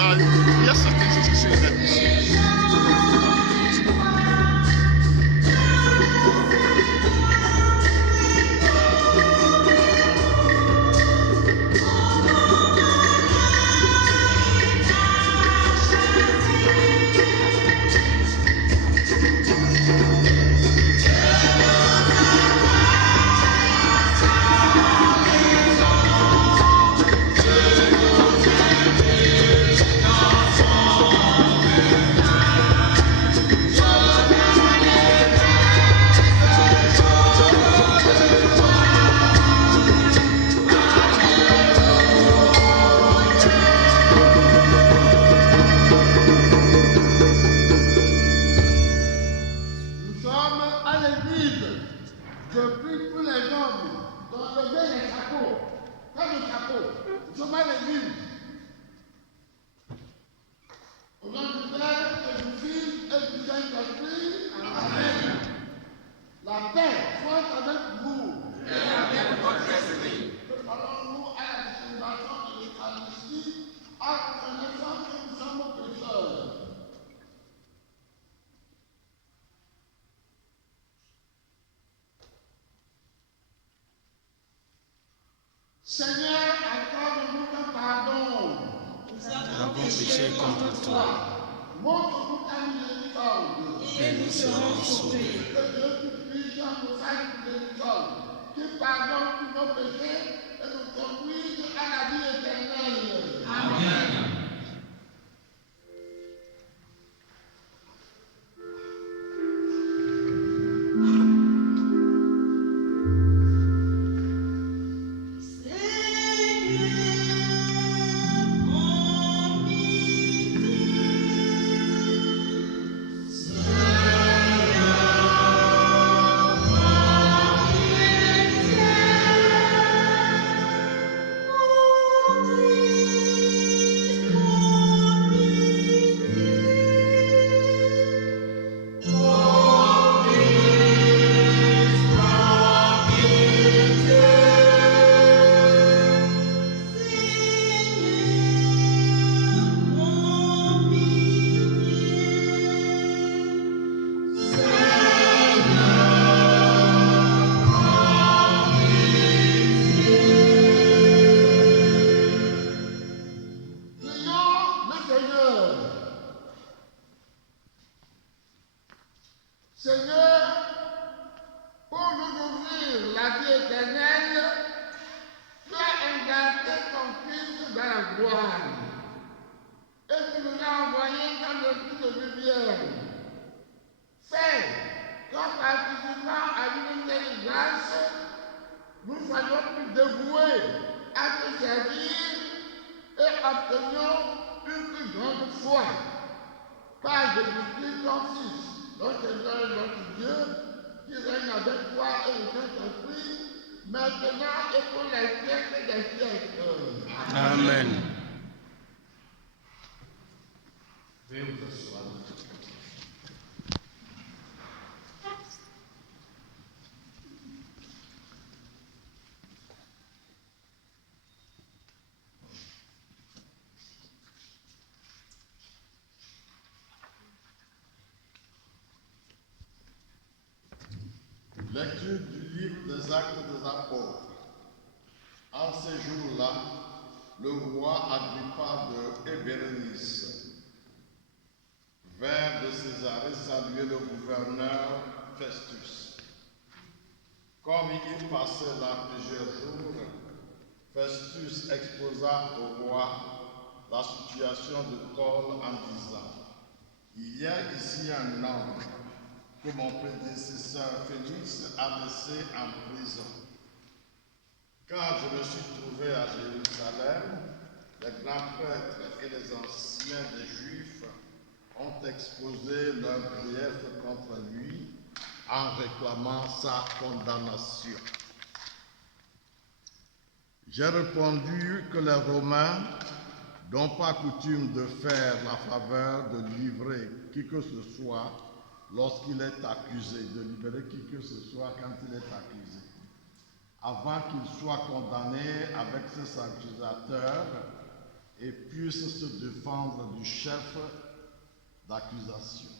il y a certaines expressions inadmissibles. Seigneur, accorde-nous ton pardon. Nous avons péché contre toi. Montre-nous ta miséricorde. Et nous serons sauvés. Que Dieu tout puissant nous fasse miséricorde, qui pardonne tous nos péchés et nous conduise à la vie éternelle. Amen. Amen. Lecture du livre des Actes des Apôtres. En ces jours-là, le roi Agrippa et Bérénice vinrent de Césarée saluer le gouverneur Festus. Comme il passait là plusieurs jours, Festus exposa au roi la situation de Paul en disant: il y a ici un homme que mon prédécesseur Félix a laissé en prison. Quand je me suis trouvé à Jérusalem, les grands prêtres et les anciens des Juifs ont exposé leurs griefs contre lui en réclamant sa condamnation. J'ai répondu que les Romains n'ont pas coutume de faire la faveur de livrer qui que ce soit lorsqu'il est accusé, de libérer qui que ce soit quand il est accusé, avant qu'il soit condamné avec ses accusateurs et puissent se défendre du chef d'accusation.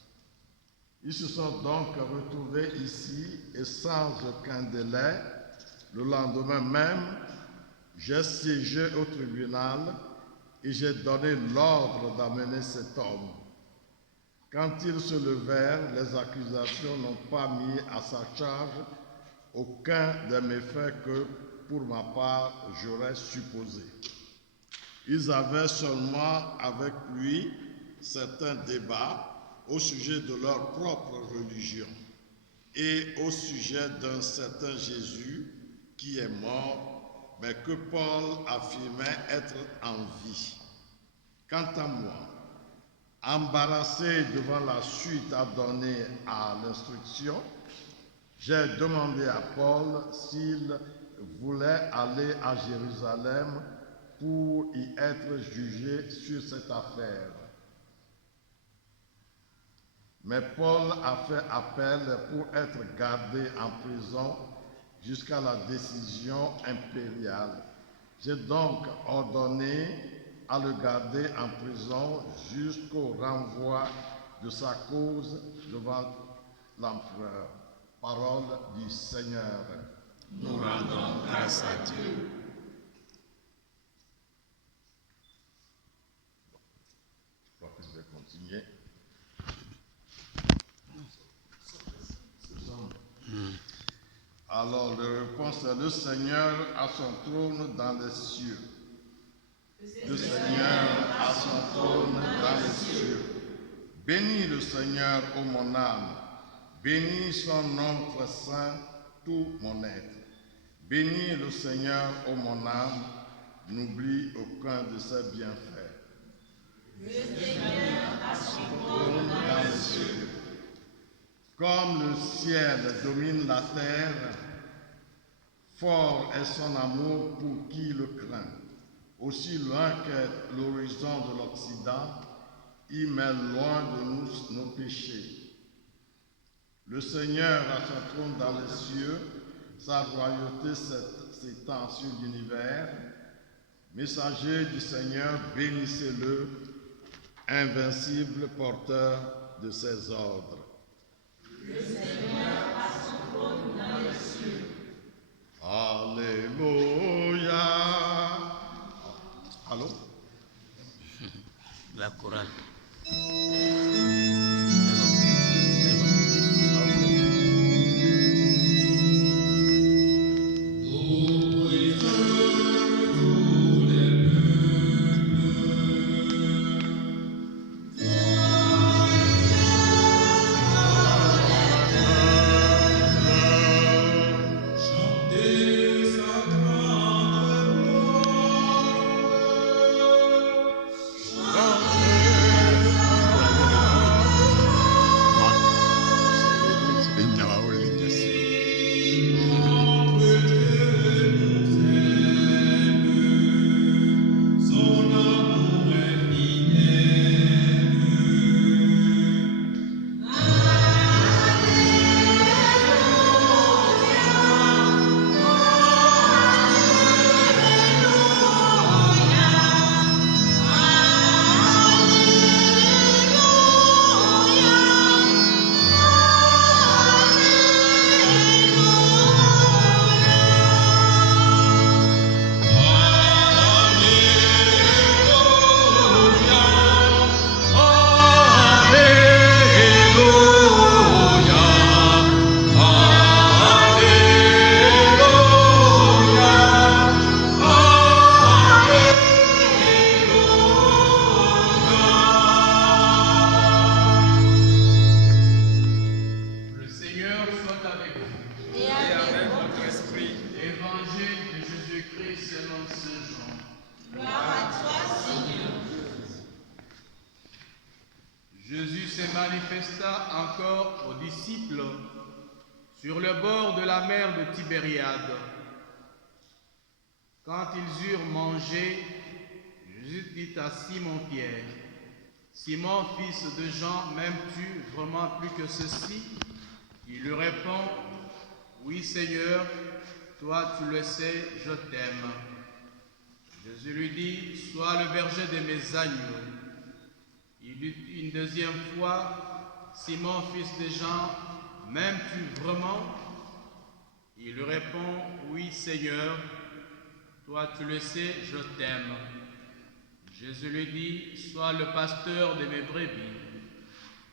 Ils se sont donc retrouvés ici et sans aucun délai, le lendemain même, j'ai siégé au tribunal et j'ai donné l'ordre d'amener cet homme. Quand ils se levèrent, les accusations n'ont pas mis à sa charge aucun des méfaits que, pour ma part, j'aurais supposé. Ils avaient seulement avec lui certains débats au sujet de leur propre religion et au sujet d'un certain Jésus qui est mort, mais que Paul affirmait être en vie. Quant à moi, embarrassé devant la suite à donner à l'instruction, j'ai demandé à Paul s'il voulait aller à Jérusalem pour y être jugé sur cette affaire. Mais Paul a fait appel pour être gardé en prison jusqu'à la décision impériale. J'ai donc ordonné à le garder en prison jusqu'au renvoi de sa cause devant l'empereur. Parole du Seigneur. Nous rendons grâce à Dieu. Je crois que je vais continuer. Alors, la réponse est: le Seignur a son trône dans les cieux. Le Seigneur a son trône dans les cieux. Bénis le Seigneur, ô mon âme. Bénis son nom très saint, tout mon être. Bénis le Seigneur, ô mon âme. N'oublie aucun de ses bienfaits. Le Seigneur a son trône dans les cieux. Comme le ciel domine la terre, fort est son amour pour qui le craint. Aussi loin qu'est l'horizon de l'Occident, il met loin de nous nos péchés. Le Seigneur a son trône dans les cieux, sa royauté s'étend sur l'univers. Messager du Seigneur, bénissez-le, invincible porteur de ses ordres. Le Seigneur a son trône dans les cieux. Alléluia. Allô? La chorale. Jésus se manifesta encore aux disciples sur le bord de la mer de Tibériade. Quand ils eurent mangé, Jésus dit à Simon-Pierre: « Simon, fils de Jean, m'aimes-tu vraiment plus que ceci ?» Il lui répond: « Oui, Seigneur, toi tu le sais, je t'aime. » Jésus lui dit, sois le berger de mes agneaux. Il dit une deuxième fois, Simon, fils de Jean, m'aimes-tu vraiment? Il lui répond, oui Seigneur, toi tu le sais, je t'aime. Jésus lui dit, sois le pasteur de mes brebis.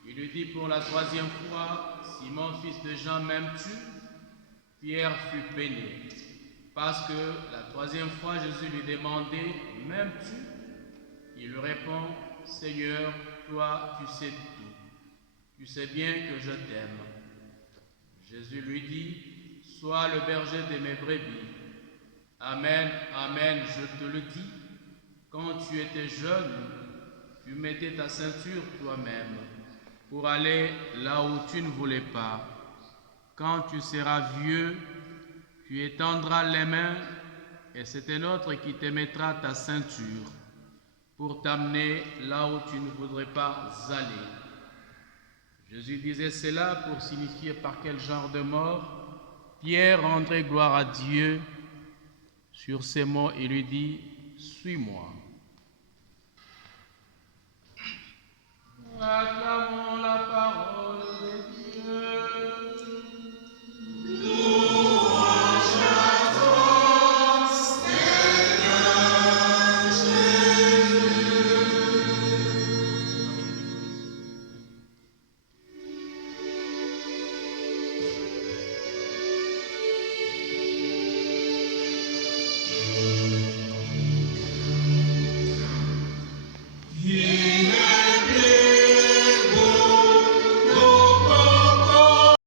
Il lui dit pour la troisième fois, Simon, fils de Jean, m'aimes-tu? Pierre fut peiné, parce que la troisième fois Jésus lui demandait, m'aimes-tu? Il lui répond, Seigneur, toi tu sais tout, tu sais bien que je t'aime. Jésus lui dit, sois le berger de mes brebis. Amen, amen, je te le dis, quand tu étais jeune, tu mettais ta ceinture toi-même pour aller là où tu ne voulais pas. Quand tu seras vieux, tu étendras les mains et c'est un autre qui te mettra ta ceinture pour t'amener là où tu ne voudrais pas aller. Jésus disait cela pour signifier par quel genre de mort Pierre rendrait gloire à Dieu. Sur ces mots, il lui dit, suis-moi.